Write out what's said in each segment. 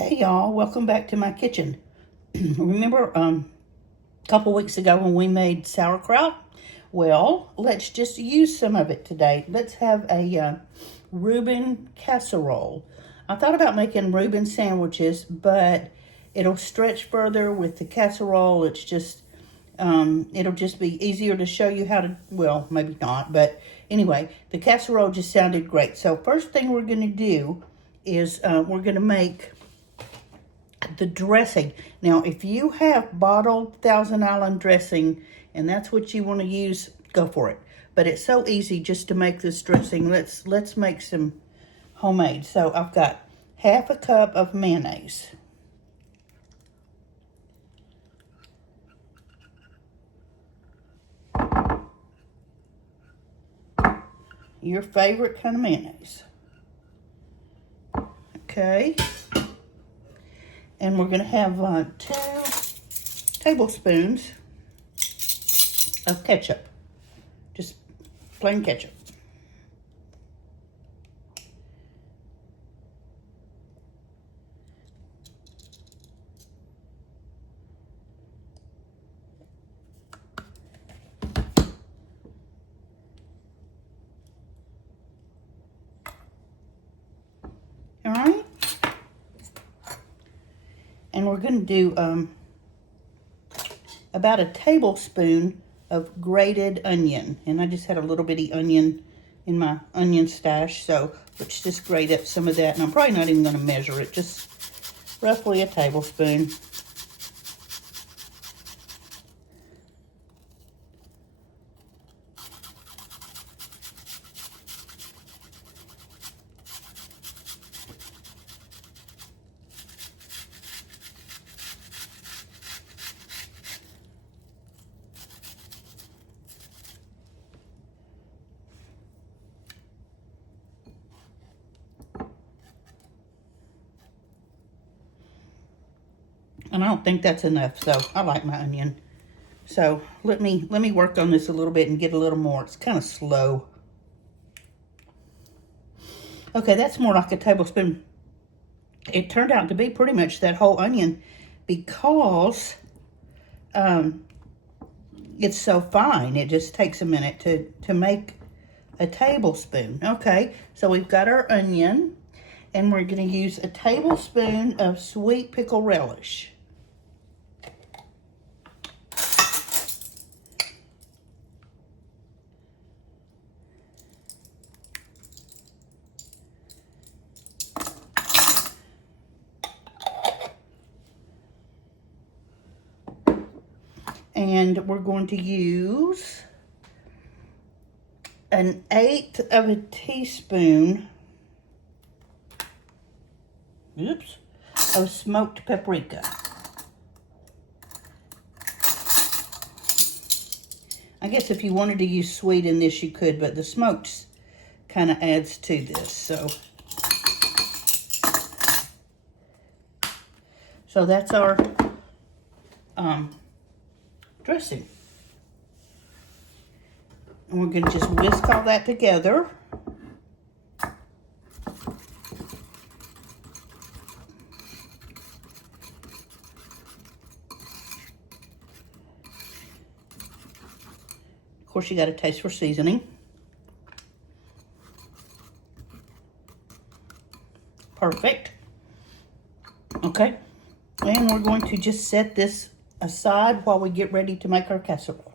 Hey y'all, welcome back to my kitchen. Remember a couple weeks ago when we made sauerkraut? Well, let's just use some of it today. Let's have a Reuben casserole. I thought about making Reuben sandwiches, but it'll stretch further with the casserole. It's just, it'll just be easier to show you how to, well, maybe not, but anyway, the casserole just sounded great. So first thing we're going to do is we're going to make the dressing. Now, if you have bottled Thousand Island dressing and that's what you want to use, go for it. But it's so easy just to make this dressing. Let's make some homemade. So I've got half a cup of mayonnaise. Your favorite kind of mayonnaise. Okay. And we're going to have 2 tablespoons of ketchup. Just plain ketchup. All right. And we're going to do about a tablespoon of grated onion. And I just had a little bitty onion in my onion stash. So let's just grate up some of that. And I'm probably not even going to measure it. Just roughly a tablespoon. And I don't think that's enough, so I like my onion. So let me work on this a little bit and get a little more. It's kind of slow. Okay, that's more like a tablespoon. It turned out to be pretty much that whole onion because it's so fine. It just takes a minute to make a tablespoon. Okay, so we've got our onion, and we're going to use a tablespoon of sweet pickle relish. And we're going to use 1/8 of a teaspoon, of smoked paprika. I guess if you wanted to use sweet in this, you could, but the smoked kind of adds to this. So that's our dressing. And we're going to just whisk all that together. Of course, you got to taste for seasoning. Perfect. Okay. And we're going to just set this aside while we get ready to make our casserole.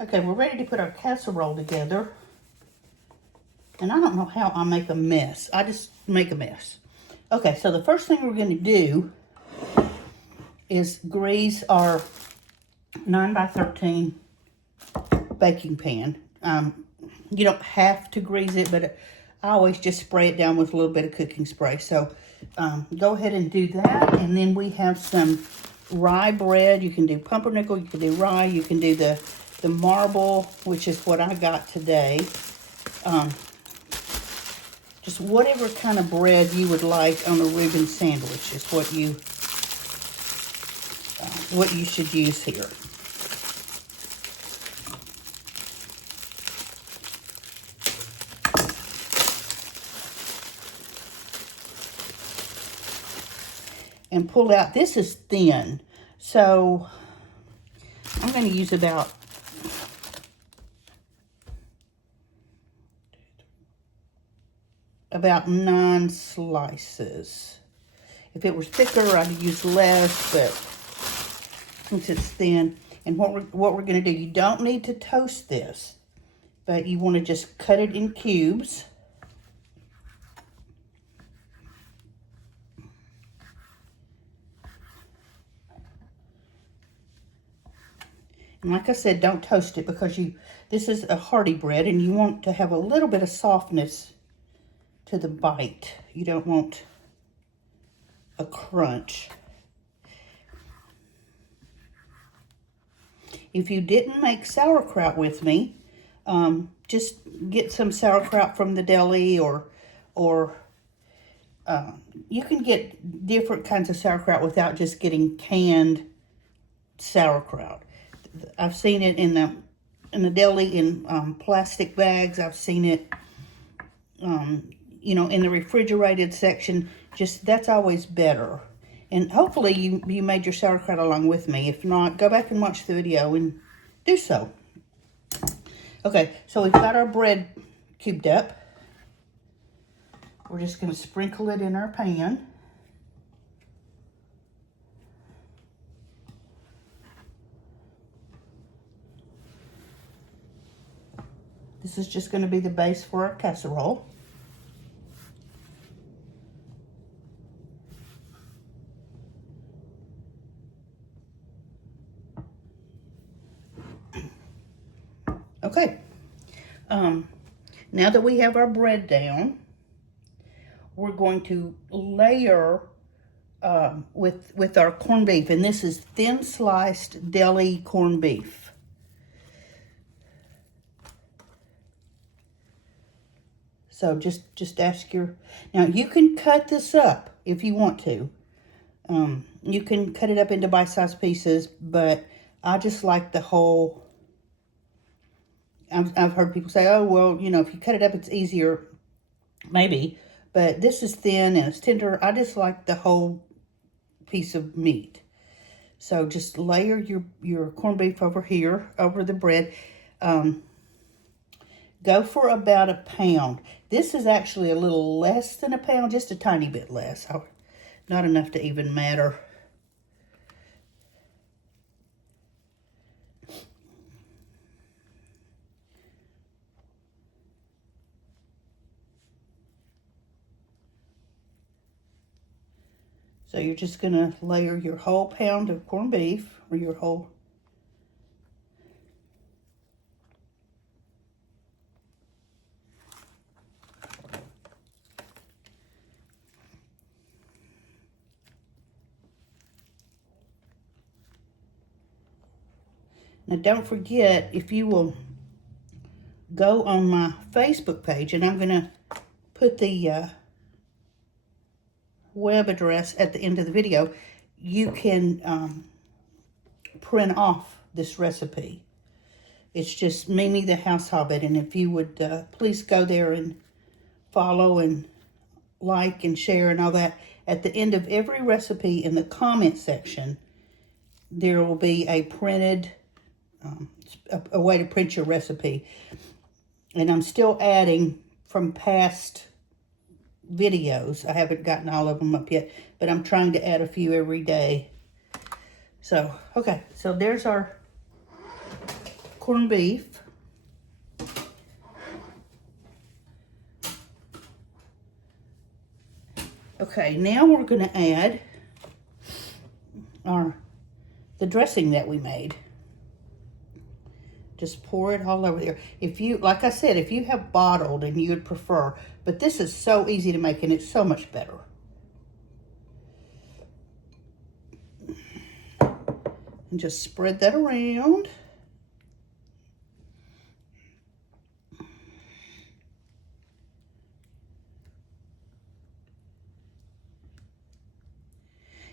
Okay, we're ready to put our casserole together. And I don't know how I make a mess. I just make a mess. Okay, so the first thing we're going to do is grease our 9x13 baking pan. You don't have to grease it, but I always just spray it down with a little bit of cooking spray. So go ahead and do that. And then we have some rye bread. You can do pumpernickel, you can do rye, you can do the marble, which is what I got today. Just whatever kind of bread you would like on a Reuben sandwich is what you should use here. and pull out. This is thin, so I'm going to use about about 9 slices. If it was thicker, I'd use less, but since it's thin, and what we're going to do, you don't need to toast this, but you want to just cut it in cubes. And like I said, don't toast it because this is a hearty bread and you want to have a little bit of softness to the bite. You don't want a crunch. If you didn't make sauerkraut with me, just get some sauerkraut from the deli, or you can get different kinds of sauerkraut without just getting canned sauerkraut. I've seen it in the deli in plastic bags. I've seen it, you know, in the refrigerated section. Just that's always better. And hopefully you made your sauerkraut along with me. If not, go back and watch the video and do so. Okay, so we've got our bread cubed up. We're just going to sprinkle it in our pan. This is just going to be the base for our casserole. Okay, now that we have our bread down, we're going to layer with our corned beef, and this is thin sliced deli corned beef. So just ask now you can cut this up if you want to. You can cut it up into bite-sized pieces, but I just like the whole. I've heard people say, oh, well, you know, if you cut it up, it's easier. Maybe. But this is thin and it's tender. I just like the whole piece of meat. So just layer your corned beef over here, over the bread. Go for about a pound. This is actually a little less than a pound, just a tiny bit less. Not enough to even matter. So you're just going to layer your whole pound of corned beef, or your whole. Now don't forget, if you will go on my Facebook page, and I'm going to put the web address at the end of the video, you can print off this recipe. It's just Mimi the House Hobbit, and if you would please go there and follow and like and share and all that. At the end of every recipe, in the comment section, there will be a printed, a way to print your recipe. And I'm still adding from past videos. I haven't gotten all of them up yet, but I'm trying to add a few every day. So, okay, so there's our corned beef. Okay, now we're going to add the dressing that we made. Just pour it all over there. If you, like I said, if you have bottled and you would prefer, but this is so easy to make and it's so much better. And just spread that around.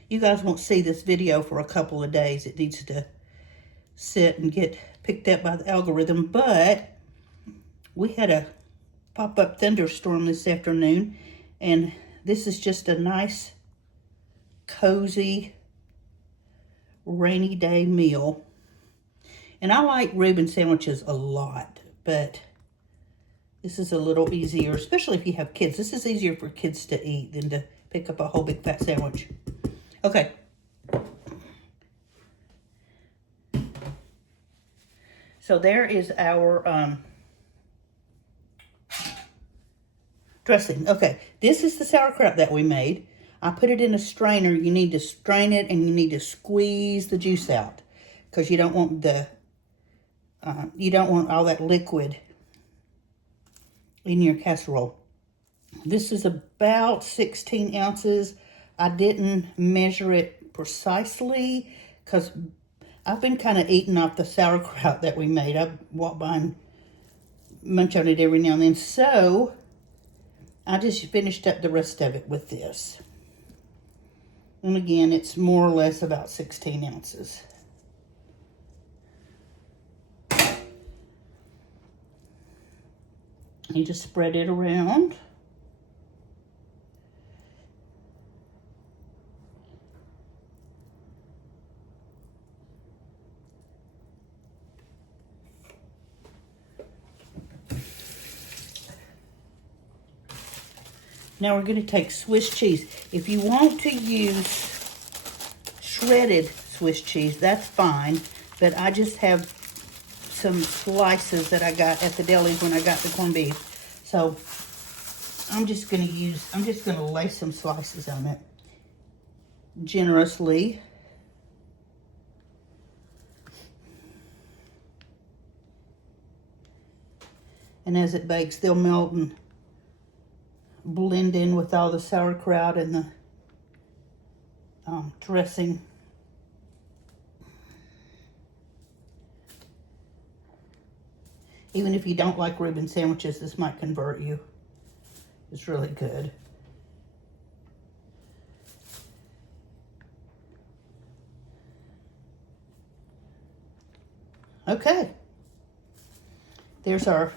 You guys won't see this video for a couple of days. It needs to sit and get picked up by the algorithm, but we had a pop-up thunderstorm this afternoon, and this is just a nice cozy rainy day meal. And I like Reuben sandwiches a lot, but this is a little easier, especially if you have kids. This is easier for kids to eat than to pick up a whole big fat sandwich. Okay. So there is our dressing. Okay, this is the sauerkraut that we made. I put it in a strainer. You need to strain it and you need to squeeze the juice out because you don't want all that liquid in your casserole. This is about 16 ounces. I didn't measure it precisely because I've been kind of eating off the sauerkraut that we made. I walk by and munch on it every now and then. So I just finished up the rest of it with this. And again, it's more or less about 16 ounces. You just spread it around. Now we're going to take Swiss cheese. If you want to use shredded Swiss cheese, that's fine. But I just have some slices that I got at the deli when I got the corned beef. So I'm just going to lay some slices on it generously. And as it bakes, they'll melt and blend in with all the sauerkraut and the dressing. Even if you don't like Reuben sandwiches, this might convert you. It's really good. Okay. There's our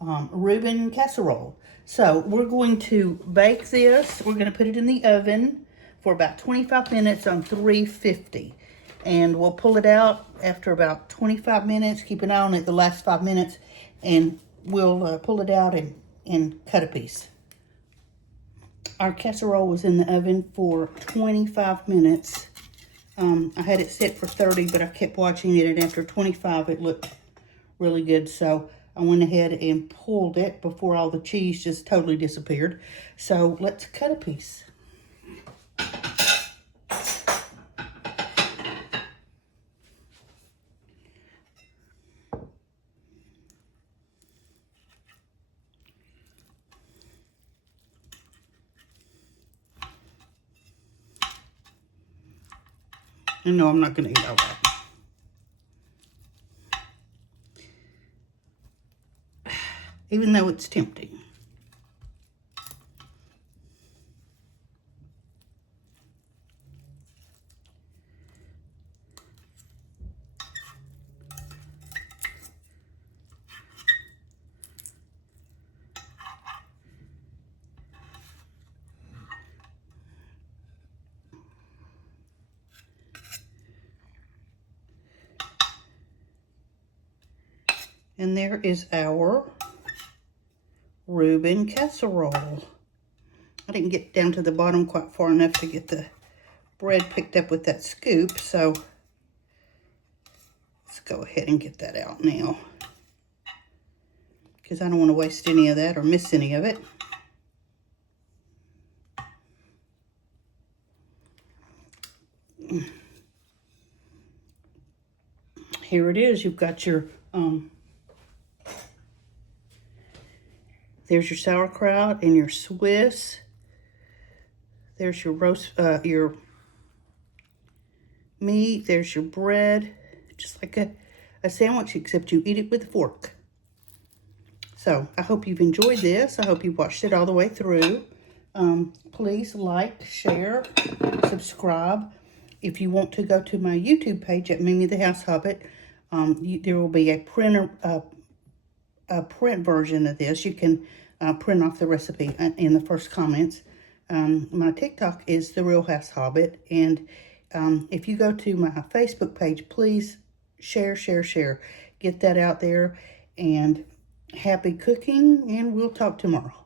Reuben casserole. So we're going to bake this. We're going to put it in the oven for about 25 minutes on 350. And we'll pull it out after about 25 minutes. Keep an eye on it the last 5 minutes. And we'll pull it out and cut a piece. Our casserole was in the oven for 25 minutes. I had it set for 30, but I kept watching it. And after 25, it looked really good. So I went ahead and pulled it before all the cheese just totally disappeared. So let's cut a piece. And no, I'm not going to eat all that. Even though it's tempting. And there is our Reuben casserole. I didn't get down to the bottom quite far enough to get the bread picked up with that scoop, so let's go ahead and get that out now, because I don't want to waste any of that or miss any of it. Here it is. You've got your there's your sauerkraut and your Swiss. There's your roast, your meat. There's your bread. Just like a sandwich, except you eat it with a fork. So I hope you've enjoyed this. I hope you watched it all the way through. Please like, share, subscribe. If you want to go to my YouTube page at Mimi the House Hobbit, there will be a print version of this. You can print off the recipe in the first comments. My TikTok is The Real House Hobbit. And if you go to my Facebook page, please share. Get that out there. And happy cooking, and we'll talk tomorrow.